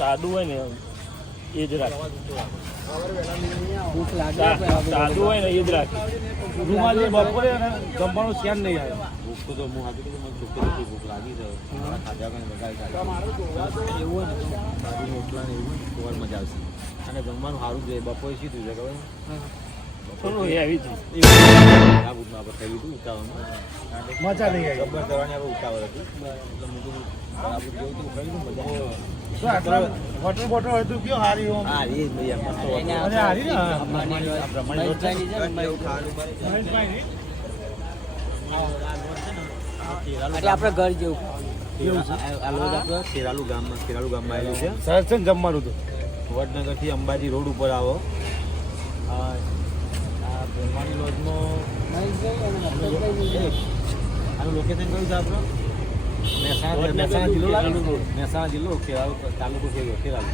સાદું હોય ને એ જ રાખ. ભૂખ સાદું હોય ને એ જ રાખે. રૂમાલી બપોરે અને જમવાનું ધ્યાન નહીં આવે. ભૂખ તો હું હાજર મને ભૂખ નથી ભૂખ લાગી છે. ખાધા બગાડ એવું હોય ને રોટલા ને એવું તો મજા આવશે. અને જમવાનું સારું છે. બપોરે શું થયું છે ખબર? થોડું હેવી છે. આ બુધમાં આપણે ખાઈ લીધું ઉતાવળમાં. મજા નહીં આવી. ગબ્બર કરવાની આપણે ઉતાવળ હતી. એટલે હોટલ બોટલ હોય તો કયો હારી હા મસ્ત અરે હારી ને. એટલે આપણે ઘર જેવું આ- આ લોજ આપણે ખેરાલુ ગામમાં ખેરાલુ ગામમાં આવેલું છે. સરસ છે ને જમવાનું તો? વડનગરથી અંબાજી રોડ ઉપર આવો. આ આ બ્રહ્માણી લોજમાં મહેશભાઈ અને મહેશભાઈની છે. આનું લોકેશન કયું છે આપણું? મહેસાણા જિલ્લો? મહેસાણા જિલ્લો ખેરાલુ તાલુકો ખેરાલુ.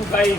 ભાઈ.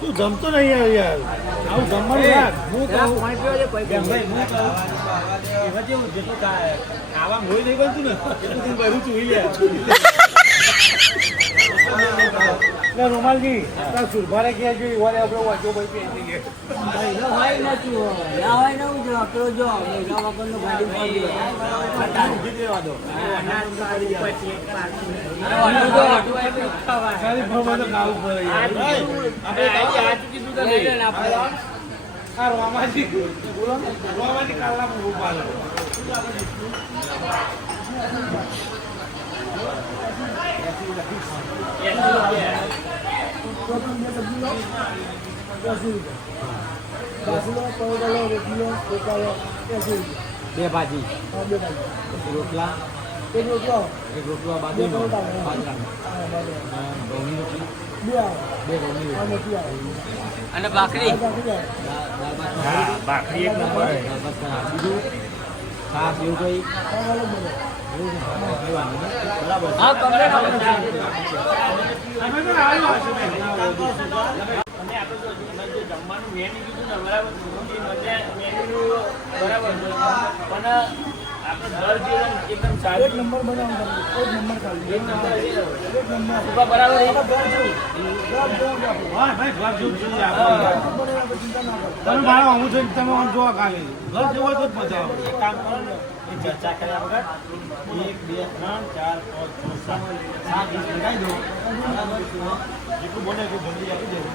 તો જમતો નહીં યાર યાર. આવું જમવાનું યાર હું કહું પાણી પીવા દે, પછી ભાઈ હું કહું. એવા જેવું જેટલું ખાવામાં હોય નહીં બનતું ને એટલું તું ભરું છું યાર. એટલે રૂમાલજી સુરભારે કહે છે વારે આપણે વાંચો ભાઈ પહેરી દઈએ ના હોય ને હોય હું જો પેલો જો મેઘા વગરનો ગાડી પડી આ રોમાજી બોલો રોમાજી કાલના હું પાલો બે ભાજી. રોટલા. એક રોટલો એક રોટલા અને ઘઉંની રોટલી. બે ઘઉંની રોટલી અને ભાખરી? ભાખરી. એક નંબર બીજું? છાશ એવું કંઈ બરાબર. પણ નંબર એક નંબર એક નંબર હા? ભાઈ તમે મારા હું છે તમે આમ જોવા ખાલી ઘર જોવા તો જ મજા આવે. કામ કરો ચર્ચા કર્યા વગર એક બે ત્રણ ચાર પાંચ છ સાત. સાત લગાવી દો. જેટલું બને એટલું જલ્દી આપી દેવું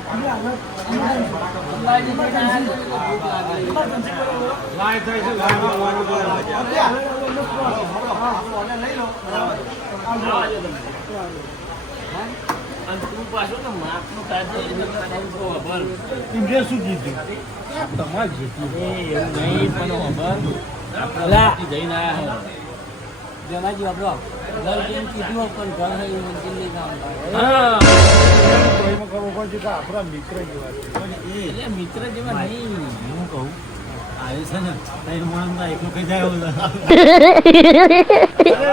અને તું પાછું ને માપનું. ઇન્ડિય શું જીત્યું તમારે એવું નહીં પણ. ત્યાંથી જઈને આયા જમાજી વાપરો. ઘર જેવું કીધું પણ ઘર હોય એવું જિંદગી કામ કરે. હા. કોઈમાં કરવું પડશે કે આપણા મિત્ર જેવા મિત્ર જેવા નહીં હું કહું. આવે છે ને ત્રણ માણસમાં એકલું કઈ જાય એવું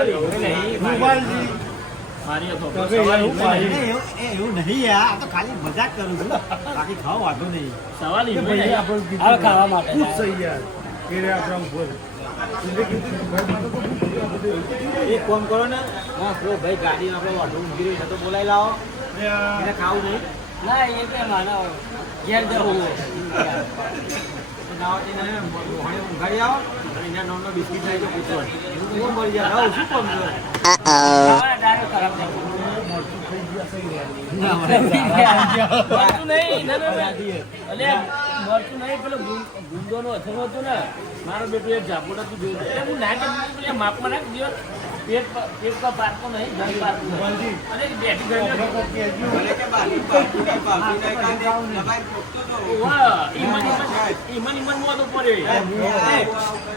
એવું નહીં રૂપાલજી મારી હતો તમે એવું પાડી. એ એવું- એ એવું નહીં યાર આ તો ખાલી મજાક કરું છું. બાકી ખાવ વાંધો નહીં. સવાલ ખાવા માટે. ખુશ થઈ ગયા કે. એક કામ કરો ને. હા પેલો ભાઈ ગાડી આપણે વાંધો ઊંઘી રહ્યો છે તો બોલાવી લાવો. એને ખાવું નહીં? ના એ કે માનો ઘેર જવું ઊંઘાડી આવો. એના નામનો બિસ્કિટ લઈ જો પૂછો. હું મળી જાય શું કામ છે? ખાવાના ખરાબ થઈ ગયો. મરચું નહીં, ના, અથડું હતું ને, મારો બેટો એક ઝાપોડા તું જોઈ એટલે હું ના પેલા માપમાં નાખી દ્યો. પેટ પેટ પર પારકો નહીં, ઘર પારકો એ ઈમન, ઈમન, ઈમન મોં તો પડે.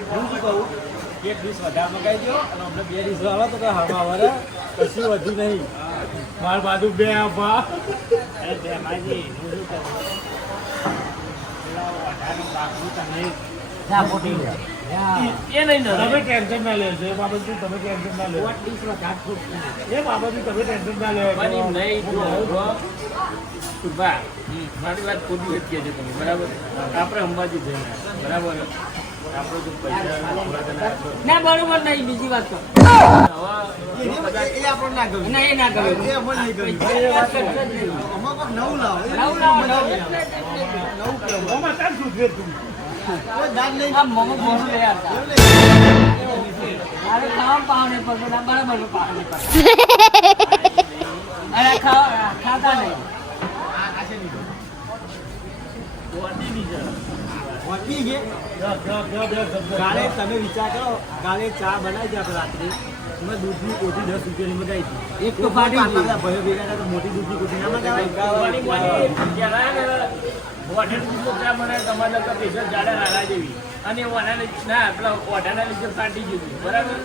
હું શું કહું એક ડીશ વધારે મગાઈ દો અને અમને બે ડીશ વાળો તો કઈ હવા વરે કશું વધુ નહીં માર બાજુ બે હું શું કહું? વધારે બાપનું તો નહીં. એ નહીં તમે ટેન્શન ના લેજો એ બાબત તમે ટેન્શન ના લેજો એ બાબત તમે ટેન્શન ના લેજો સુભા, મારી વાત ખોટી વ્યક્તિ છે તમે બરાબર? આપણે અંબાજી જઈને બરાબર. ના બરોબર નહીં બીજી વાત કરો હવે જો એ આપણને ના ગમે. ના એ ના ગમે. એ અમને નહીં ગમે. એ વાત કરતા જ નહીં. અમારે નવું લાવો. લાવું લાવું. નવું ખાતા નહીં. કાલે તમે વિચાર કરો કાલે ચા બનાવી આપણે રાત્રે. એમાં દૂધની કોઠી દસ રૂપિયાની મગાવી હતી. એક તો ફાટી ગઈ. ભેગા મોટી દૂધની કોઠી ના મગાવાય? મોટી પહેલા ને હોટેલ બીજો ચા બનાવે તમારે લોકો પેશન જાડા રાડા જેવી. અને લીધે- ના પેલા ઓઢાના લીધે ફાટી ગયું બરાબર?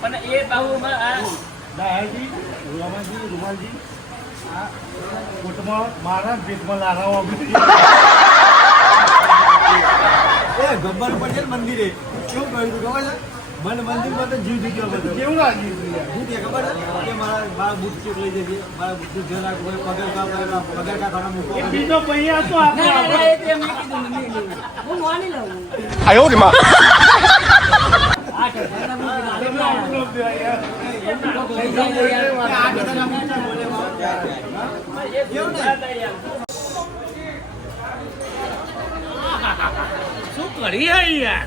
પણ એ બાહુમાં આ દાયાજી, રૂમાજી, રૂમાલજી, આ કોટમાં મારા પેટમાં લારા વાગી. એ ગબ્બર ઉપર મંદિરે. કેવું કહ્યું હતું ખબર છે? મને મંદિરમાં તો જીવ જગ્યા બધો. કેવું લાગ્યું શું કે ખબર કે મારા મારા બુટ ચેક લઈ જશે મારા બુટ ચેક જરા કોઈ પગર કા પગર પગર કા ઘણા મૂકો બીજો પૈયા તો આપણે આપણે એ તે મેં કીધું નહીં હું માની લઉં. આયો રે માં. શું કરી યાર?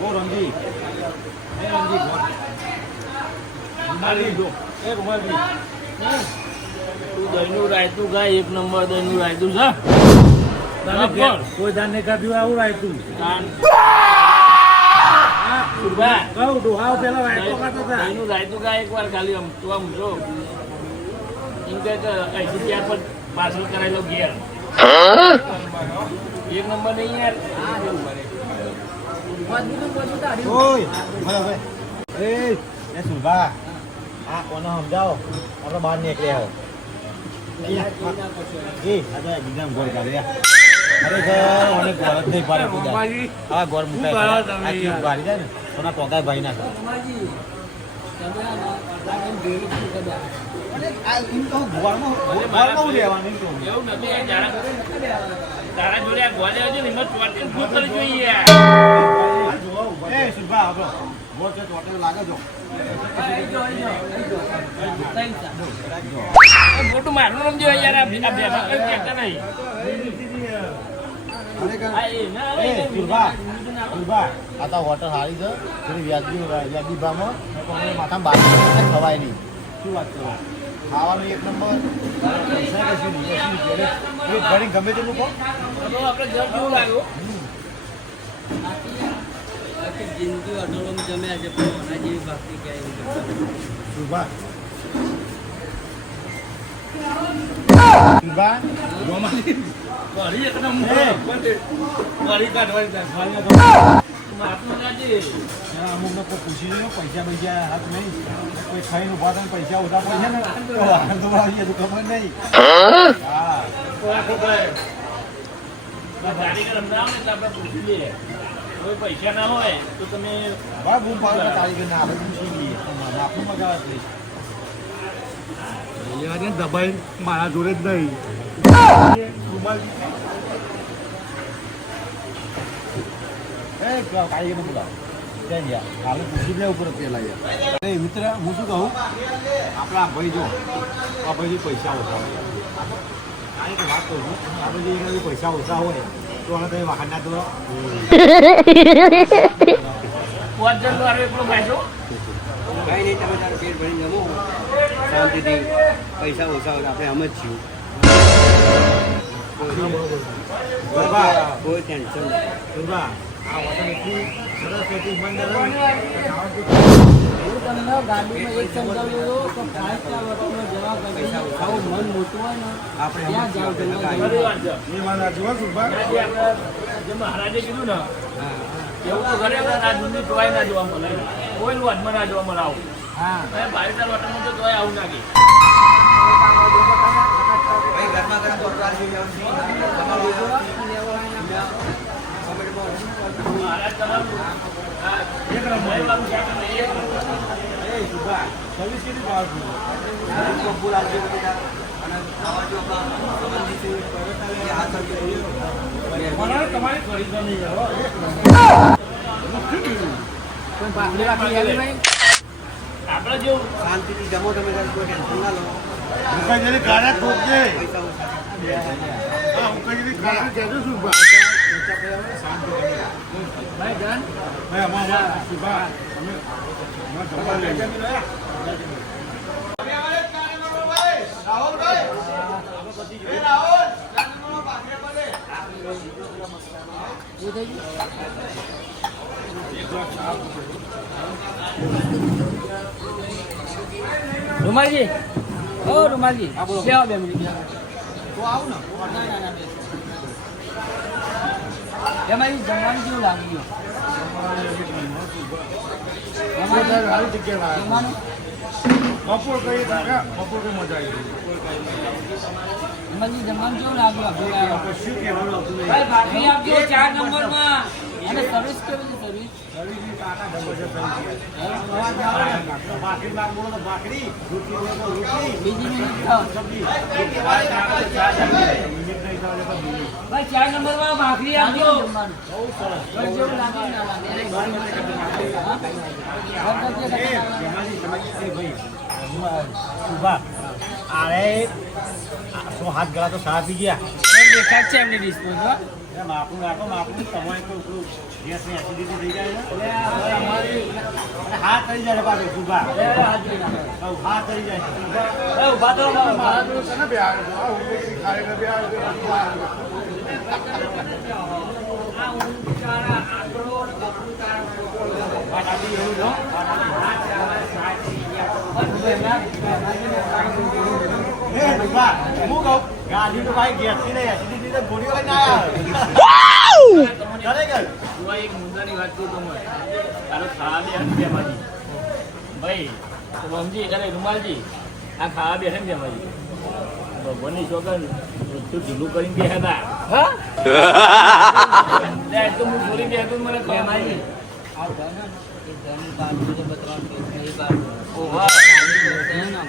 ઓ રંજી એ રંજી ગોળ મારી જો. એ રૂમાલજી. તું દહીંનું રાયતું ખાય એક નંબર દહીંનું રાયતું છે ઘેર કોઈ નહીં ખાધું આવું તાન. સુરભા, કહું ડોહાઓ પેલા રાયતો ખાતા હતા દહીંનું રાયતું ખાય એકવાર ખાલી આમ તું આમ જો એમ કે અહીંથી ત્યાર પર પાર્સલ કરાયેલો લો સમજાવો આપણે બહાર નીકળ્યા ભાઈ ના તારા જોડે આ ગોળે હજુ ને એમાં ચોટીને ફૂટ કરી જોઈએ. એ સુભા આપણો ગોળ છે લાગે જો. મોટું મારું યાર આ કઈ કહેતા નહીં. વ્યાજબી વ્યાજબી ભાવમાં. માથામાં બાકી ખવાય નહીં. શું વાત કરો ખાવાનું એક નંબર. ઘરે ગમે તેટલું કહો. આપણે ઘર જેવું લાગ્યું. જિંદગી અઢળોમાં જમ્યા છે પણ આના જેવી ભાખરી ક્યાંય નહીં જમતા. સુરભા સુરભા ઘરી એક નંબર વળી કાઢવાની થાય. અમુકને કોઈ પૂછી લો પૈસા પૈસા હાથ નહીં કોઈ ખાઈને ઊભા થઈને પૈસા ઉધા પડશે ખબર નહીં હા પૈસા ના હોય તો તમે બા બૂમ પાડો તારીખ ના આપણે પૂછી લઈએ આપણું મગાવત નહીં દબાઈ મારા જોડે જ નહીં કારીગરને બોલાવો પડે પેલા એ મિત્ર હું શું કહું આપણા ભાઈ જો આ ભાઈ પૈસા ઓછા હોય કારણ કે વાત કહું છું આપણે ભાઈ પૈસા ઓછા હોય તો આને તમે વાહન ના દો પાંચ જણનો હારો એકલો ફાયદો કઈ નહીં તમે તારે પેટ ભરીને જમો શાંતિથી પૈસા ઓછા હોય આપણે એમ જ છીએ કોઈ ટેન્શન આ વતન એટલી સરસ એટલી ઈમાનદાર હોય ને, હું તમને ગાડીમાં એક સમજાવ્યું હતું ફાઇવ સ્ટાર હોટલમાં જવા કરતા આવું મન મોટું હોય ને આપણે ત્યાં જાઓ જમવા ખરી વાત છે. એ વાત સાચી હો, સુરભા. આજે આપણે જે મહારાજે કીધું ને એવું તો ઘરે આપણે આ ટોય ના જોવા મળે. કોઈ વાતમાં ના જોવા મળે આવું. હા. હોટલમાં તો તોય આવું નાખી તમારું તમારી ખરીદવા નહીં હો. કોઈ ભાખરી વાખરી આવી ભાઈ આપણે જેવું શાંતિથી જમો તમે કોઈ ટેન્શન ના લો ઉકાઈની ગાડા આ ઉકાઈની ગાળા કહેજો સુરભા. રૂમાલજી. ઓ રૂમાલજી. બે મિનિટ. તો આવું ને. એમાં જમવાનું કેવું લાગ્યું? બપોર કઈ બપોર કઈ મજા આવી જમવાનું કેવું લાગ્યું? આપજો ચાર નંબરમાં. અને સર્વિસ કેવી સર્વિસ કાકા સર્વિસ મિનિટ. ભાઈ ચાર નંબરમાં ભાખરી આપજો. અરે શું હાથ ગળા તો સારા પી ગયા. દેખાય છે એમની ડિસ્પોઝ માપનું રાખો માપનું તમારે કોઈ પેલું ગેસની એસિડિટી થઈ જાય ને હાથ થઈ જાય પાછું ઊભા. હાથ થઈ ઊભા ગાડી તો ભાઈ ગેસની નહીં એસિડિટી ભગવાનની ચોગન બધું ઢીલું કરીને બે હતા? તો હું ચોરી બે હતું મને ખબર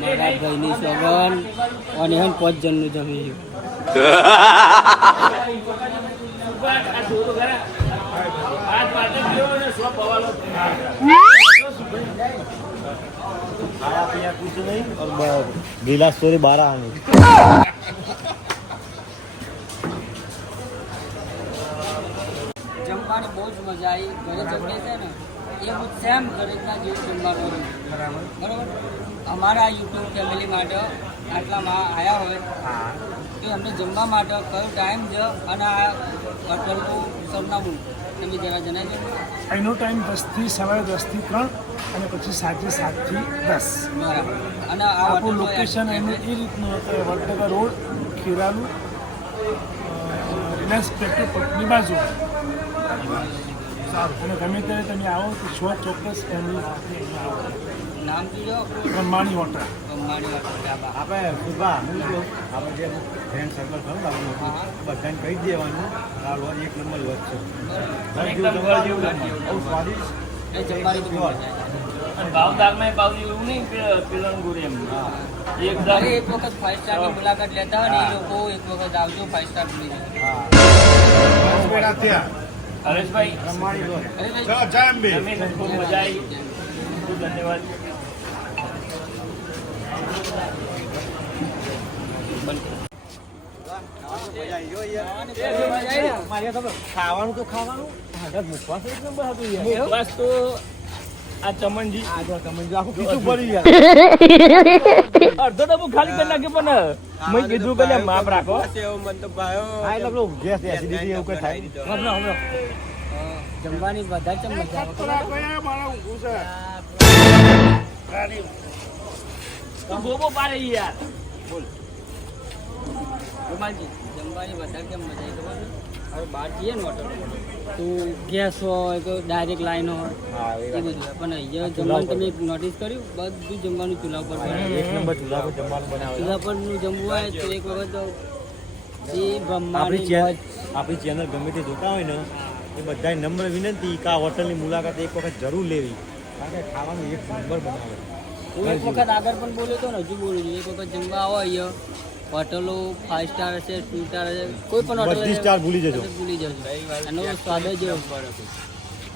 ભાઈની સોગન અને પાંચ જણનું જમી ઉપર આ ચોરું ખરા. આ જ મજા આવી ઘરે જમીએ છે ને એવું સેમ ઘરેના જેવું બરાબર. બરોબર? અમારા યુટ્યુબ ફેમિલી માટે આટલામાં આવ્યા હોય. તો અમને જમવા માટે કયો ટાઈમ છે અને આ હોટલનું સરનામું તમે જરા જણાવજો એનો ટાઈમ દસથી સવારે દસથી ત્રણ અને પછી સાંજે સાતથી દસ. બરાબર. અને આ આપણું લોકેશન એનું એ રીતનું વડનગર રોડ ખેરાલુ રિલાયન્સ પેટ્રોલ પંપની બાજુ. અને ગમે ત્યારે તમે આવો તો છો ચોક્કસ ફેમિલી નામ કીધો બ્રહ્માણી હોટલ આપણે સુભા હું કહું આપણે જે ફ્રેન્ડ સર્કલ ખરું આપણું હા. બધાને કહી દેવાનું. આ લોજ એક નંબર લોજ છે. એકદમ ઘર જેવું બહુ સ્વાદિષ્ટ. અને ભાવ દાગમાં ભાવ એવું નહીં એમ. એક વખત ફાઇવ સ્ટારની મુલાકાત લેતા હોય ને એ લોકો એક વખત આવજો ફાઇવ સ્ટાર હરેશભાઈ. મજા આવી. ખૂબ ધન્યવાદ. ખાવાનું તો ખાવાનું. બસ તો આ ચમનજી. પીછું પડી ગયા. અડધો ડબ્બો ખાલી કરી નાખ્યો પણ મેં કીધું કે માપ રાખો. હા એટલે ગેસ એસિડિટી એવું કઈ થાય. જમવાની બધા જ મજા આવે. તું પાડે યાર. ગોપાલજી જમવાની બધા કેમ મજા આવી ખબર છે? હવે બહાર જઈએ ને હોટલ તો ગેસ હોય તો ડાયરેક્ટ લાઈન હોય એ બધું પણ અહીંયા જમવાનું તમે નોટિસ કર્યું? બધું જમવાનું ચૂલા ઉપર બનાવે. એક નંબર ચૂલા પર જમવાનું બનાવે. ચૂલા પરનું જમવું હોય તો એક વખત આપણી ચેનલ ગમે તે જોતા હોય ને એ બધાય નમ્ર વિનંતી કે આ હોટલની મુલાકાત એક વખત જરૂર લેવી. કારણ કે ખાવાનું એક નંબર બનાવે. હું એક વખત આગળ પણ બોલ્યો હતો ને હજુ બોલું છું. એક વખત જમવા આવો અહીંયા. હોટલો ફાઇવ સ્ટાર હશે ટુ સ્ટાર હશે કોઈ પણ હોટલ સ્ટાર ભૂલી જજો. ભૂલી જજો. એનો સ્વાદ જ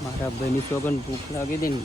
મારા ભાઈની સોગન ભૂખ લાગી હતી ને.